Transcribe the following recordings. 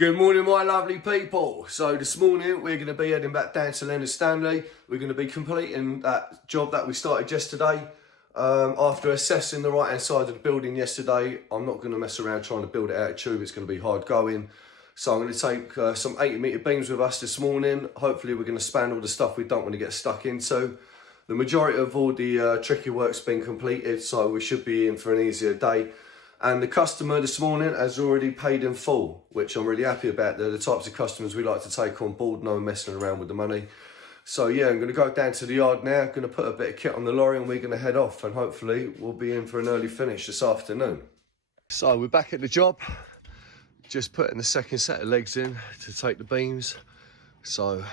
Good morning, my lovely people. So this morning we're going to be heading back down to Leonard Stanley. We're going to be completing that job that we started yesterday. After assessing the right hand side of the building yesterday, I'm not going to mess around trying to build it out of tube. It's going to be hard going. So I'm going to take some 80-metre beams with us this morning. Hopefully we're going to span all the stuff we don't want to get stuck into. The majority of all the tricky work's been completed, so we should be in for an easier day. And the customer this morning has already paid in full, which I'm really happy about. They're the types of customers we like to take on board, no messing around with the money. So yeah, I'm going to go down to the yard now, going to put a bit of kit on the lorry and we're going to head off, and hopefully we'll be in for an early finish this afternoon. So we're back at the job, just putting the second set of legs in to take the beams. So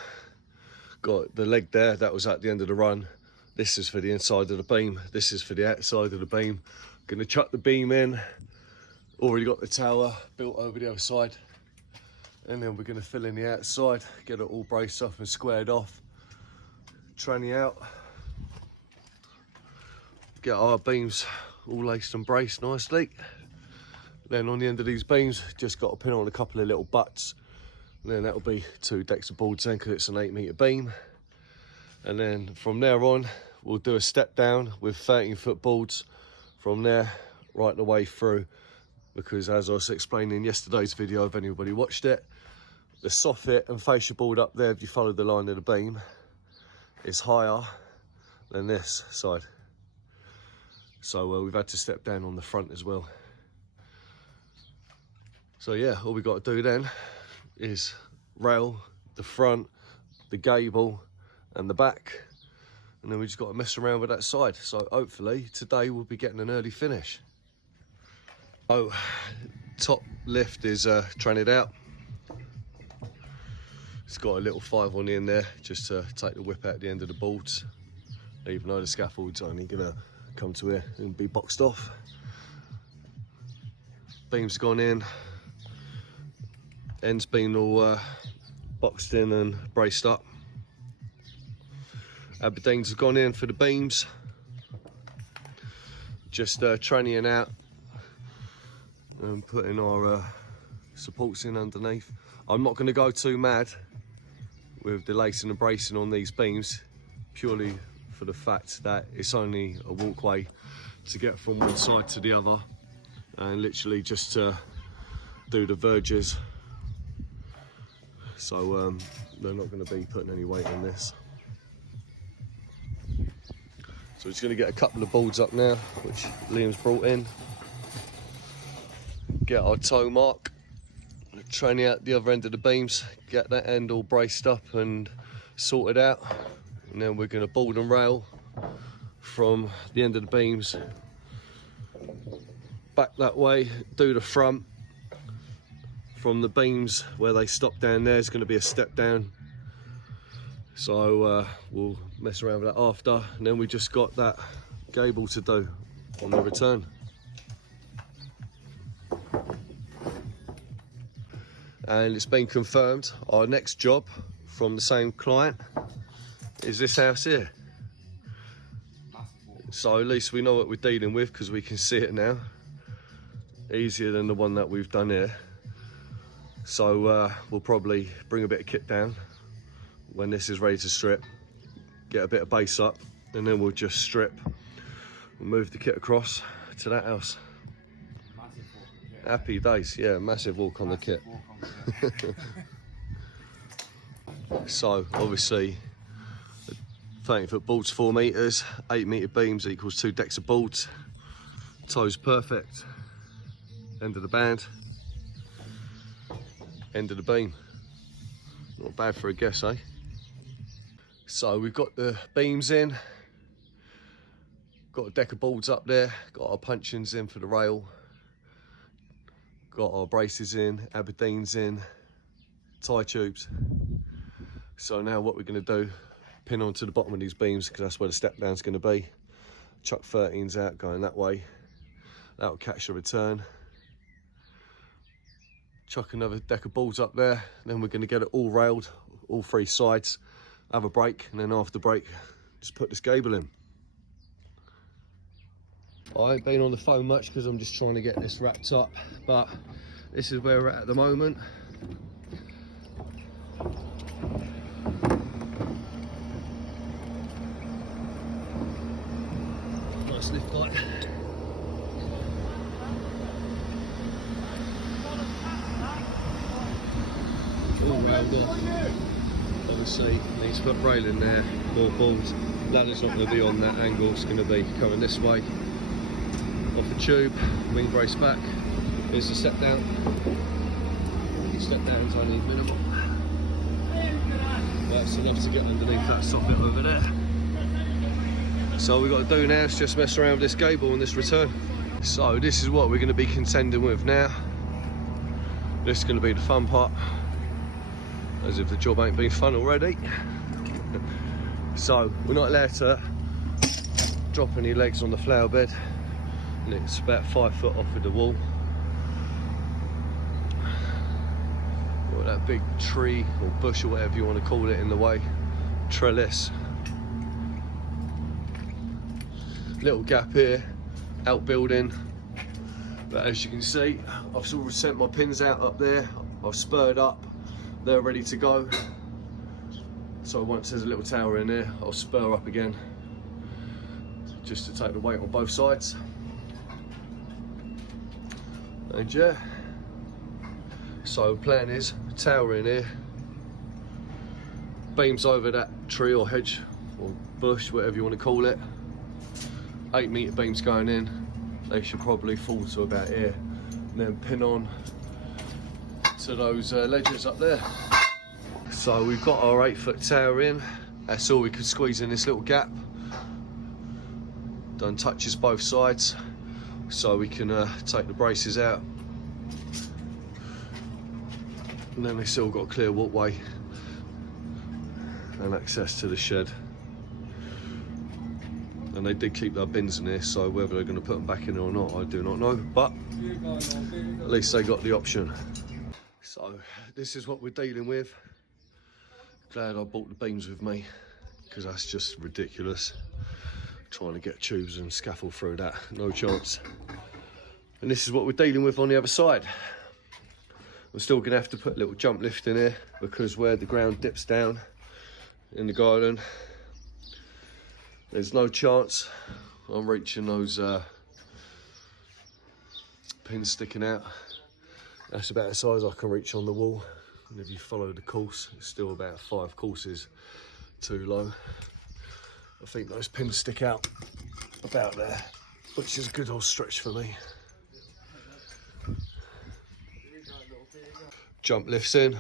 got the leg there, that was at the end of the run. This is for the inside of the beam, this is for the outside of the beam. Going to chuck the beam in, already got the tower built over the other side, and then we're going to fill in the outside, get it all braced off and squared off, tranny out, get our beams all laced and braced nicely. Then on the end of these beams, just got to pin on a couple of little butts, and then that'll be 2 decks of boards then, because it's an 8-metre beam. And then from there on, we'll do a step down with 13-foot boards from there right the way through, because as I was explaining in yesterday's video, if anybody watched it, the soffit and fascia board up there, if you follow the line of the beam, is higher than this side. So we've had to step down on the front as well. So yeah, all we got to do then is rail the front, the gable and the back, and then we just got to mess around with that side. So hopefully today we'll be getting an early finish. Oh, top lift is trannied out. It's got a little 5 on the end there, just to take the whip out the end of the boards, even though the scaffold's only gonna come to here and be boxed off. Beam's gone in, end's been all boxed in and braced up. Aberdeen's have gone in for the beams, just trannying out and putting our supports in underneath. I'm not going to go too mad with the lacing and bracing on these beams, purely for the fact that it's only a walkway to get from one side to the other, and literally just to do the verges. So they're not going to be putting any weight on this. So we're just going to get a couple of boards up now, which Liam's brought in. Get our toe mark, tranny out the other end of the beams, get that end all braced up and sorted out. And then we're going to board and rail from the end of the beams back that way, do the front. From the beams where they stop down there is going to be a step down. So we'll mess around with that after, and then we just got that gable to do on the return. And it's been confirmed, our next job from the same client is this house here. So at least we know what we're dealing with, because we can see it now. Easier than the one that we've done here. So we'll probably bring a bit of kit down when this is ready to strip, get a bit of base up, and then we'll just strip and move the kit across to that house. Happy days, yeah, massive walk on the kit. So obviously 13-foot boards, 4 metres, 8-metre beams equals 2 decks of boards. Toes perfect, end of the band, end of the beam. Not bad for a guess, eh? So we've got the beams in, got a deck of boards up there, got our puncheons in for the rail, got our braces in, Aberdeens in, tie tubes. So now what we're going to do, pin onto the bottom of these beams, because that's where the step down's going to be. Chuck 13s out going that way, that'll catch the return. Chuck another deck of boards up there, then we're going to get it all railed, all 3 sides, have a break, and then after break just put this gable in. I ain't been on the phone much because I'm just trying to get this wrapped up, but this is where we're at the moment. this lift light. All round off. Obviously, needs to put railing there, more balls. Ladder's not going to be on that angle, it's going to be coming this way. Off the tube, wing brace back. Here's the step down. Step down's only minimal. That's enough to get underneath that soffit over there. So all we've got to do now is just mess around with this gable and this return. So this is what we're going to be contending with now. This is going to be the fun part. As if the job ain't been fun already. So we're not allowed to drop any legs on the flower bed, and it's about 5 foot off of the wall. Got that big tree or bush or whatever you want to call it in the way, trellis. Little gap here, outbuilding. But as you can see, I've sort of sent my pins out up there. I've spurred up. They're ready to go. So once there's a little tower in there, I'll spur up again, just to take the weight on both sides. And yeah, so plan is tower in here, beams over that tree or hedge or bush, whatever you want to call it. 8 metre beams going in. They should probably fall to about here, and then pin on to those ledges up there. So we've got our 8 foot tower in. That's all we could squeeze in this little gap. Done touches both sides, so we can take the braces out. And then we've still got a clear walkway and access to the shed. And they did keep their bins in here, so whether they're going to put them back in or not, I do not know. But at least they got the option. So this is what we're dealing with. Glad I brought the beams with me, because that's just ridiculous. Trying to get tubes and scaffold through that, no chance. And this is what we're dealing with on the other side. I'm still gonna have to put a little jump lift in here, because where the ground dips down in the garden, there's no chance I'm reaching those pins sticking out. That's about the size I can reach on the wall. And if you follow the course, it's still about 5 courses too low. I think those pins stick out about there, which is a good old stretch for me. Jump lifts in.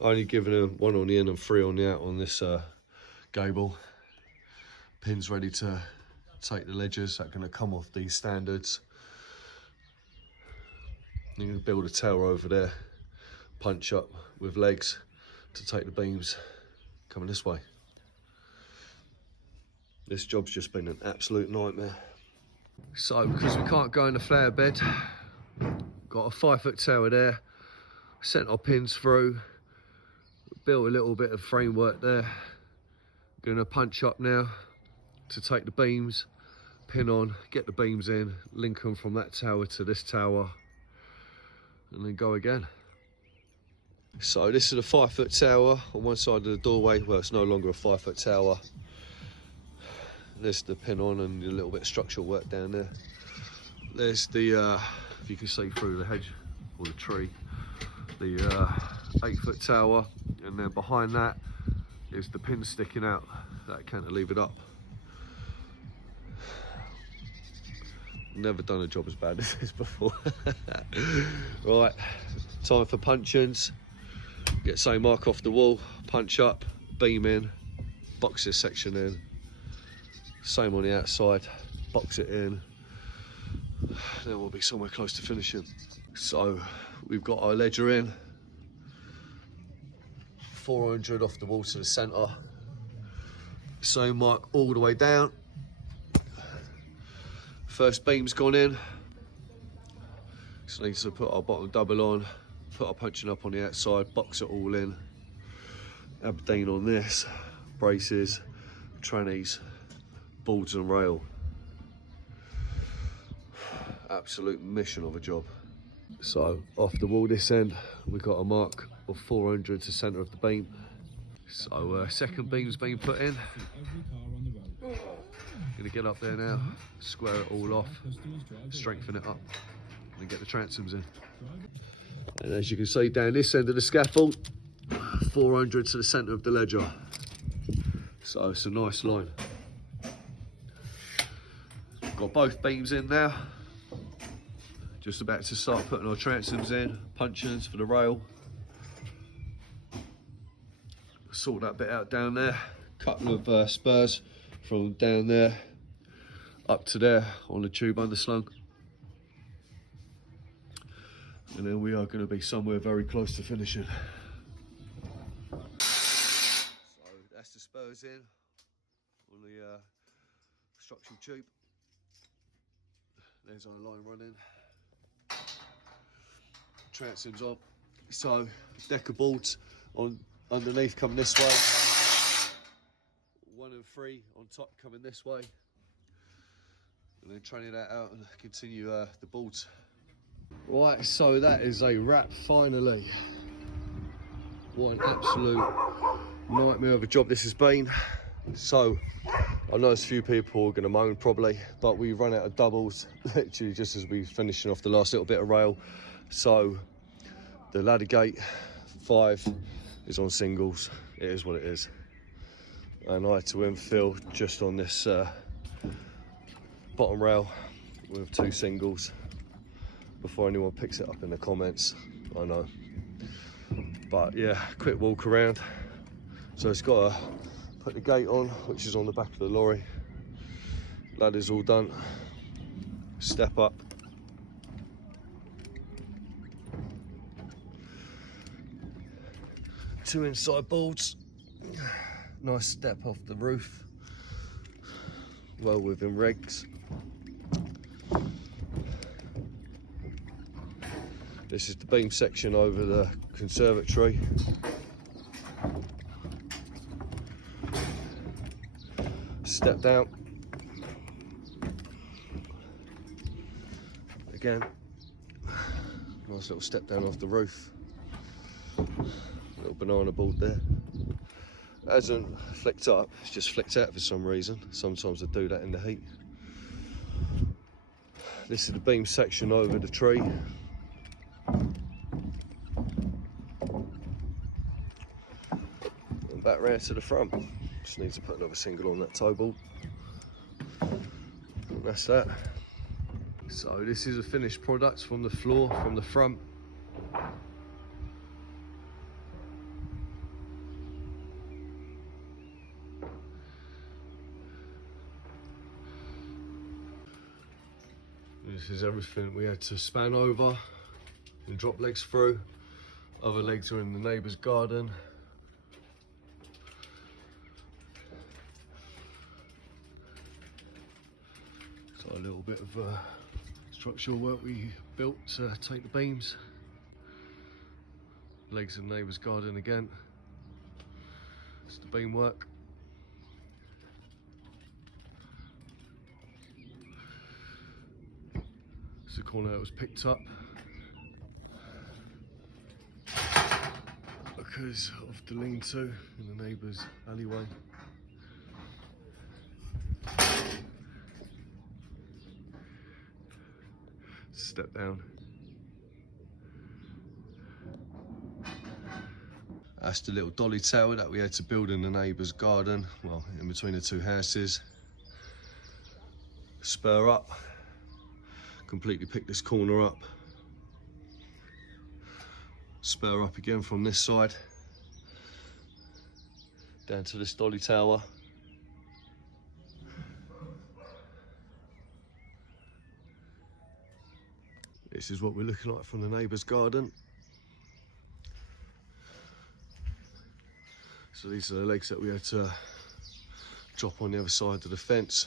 Only giving them 1 on the in and 3 on the out on this gable. Pins ready to take the ledges that are going to come off these standards. You're going to build a tower over there, punch up with legs to take the beams coming this way. This job's just been an absolute nightmare. So because we can't go in the flower bed, got a 5 foot tower there, sent our pins through, built a little bit of framework there. Gonna punch up now to take the beams, pin on, get the beams in, link them from that tower to this tower, and then go again. So this is a 5 foot tower on one side of the doorway. Well, it's no longer a 5 foot tower. There's the pin on and a little bit of structural work down there. There's the, if you can see through the hedge or the tree, the 8 foot tower, and then behind that is the pin sticking out that cantilevered up. Never done a job as bad as this before. Right, time for punch-ins. Get the same mark off the wall, punch up, beam in, box this section in. Same on the outside, box it in. Then we'll be somewhere close to finishing. So we've got our ledger in. 400 off the wall to the centre. Same mark all the way down. First beam's gone in. So needs to put our bottom double on, put our punching up on the outside, box it all in. Aberdeen on this, braces, trannies, boards and rail. Absolute mission of a job. So off the wall this end, we've got a mark of 400 to centre of the beam. So second beam's been put in. Gonna get up there now, square it all off, strengthen it up, and get the transoms in. And as you can see down this end of the scaffold, 400 to the centre of the ledger. So it's a nice line. Got both beams in now. Just about to start putting our transoms in, puncheons for the rail. Sort that bit out down there. Couple of spurs from down there up to there on the tube underslung. And then we are going to be somewhere very close to finishing. So that's the spurs in on the structural tube. There's our line running. Transoms on. So deck of boards on underneath coming this way. 1 and 3 on top coming this way. And then training that out and continue the boards. Right, so that is a wrap finally. What an absolute nightmare of a job this has been. So I know there's a few people are going to moan probably, but we run out of doubles literally just as we finishing off the last little bit of rail. So the ladder gate 5 is on singles. It is what it is. And I had to infill just on this bottom rail with 2 singles before anyone picks it up in the comments. I know. But yeah, quick walk around. So it's got to put the gate on, which is on the back of the lorry. Ladder's all done. Step up. Two inside boards. Nice step off the roof. Well within regs. This is the beam section over the conservatory. Step down. Again, nice little step down off the roof. Little banana board there. Hasn't flicked up, it's just flicked out for some reason. Sometimes I do that in the heat. This is the beam section over the tree. And back round to the front. Just need to put another single on that toe bolt. And that's that. So this is a finished product from the floor, from the front. This is everything we had to span over and drop legs through. Other legs are in the neighbour's garden. So a little bit of structural work we built to take the beams. Legs in the neighbour's garden again. It's the beam work. It's the corner that was picked up because of the lean-to in the neighbour's alleyway. Step down. That's the little dolly tower that we had to build in the neighbour's garden, well, in between the 2 houses. Spur up. Completely pick this corner up. Spur up again from this side down to this dolly tower. This is what we're looking like from the neighbour's garden. So these are the legs that we had to drop on the other side of the fence.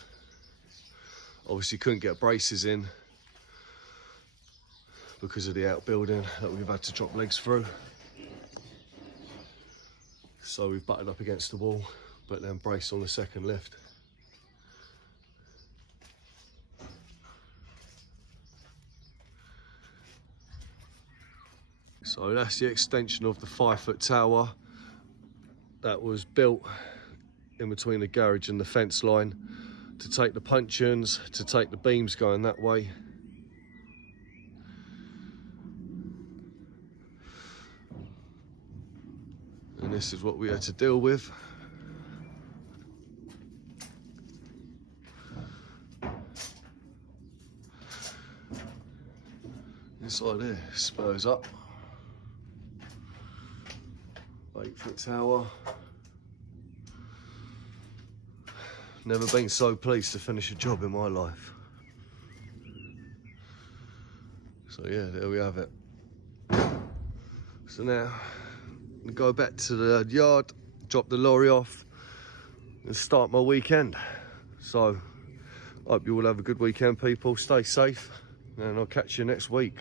Obviously couldn't get braces in because of the outbuilding that we've had to drop legs through. So we've butted up against the wall, but then braced on the second lift. So that's the extension of the 5-foot tower that was built in between the garage and the fence line to take the puncheons, to take the beams going that way. And this is what we had to deal with. Inside here, spurs up. 8-foot tower. Never been so pleased to finish a job in my life. So yeah, there we have it. So now, I'm gonna go back to the yard, drop the lorry off, and start my weekend. So, hope you all have a good weekend, people. Stay safe, and I'll catch you next week.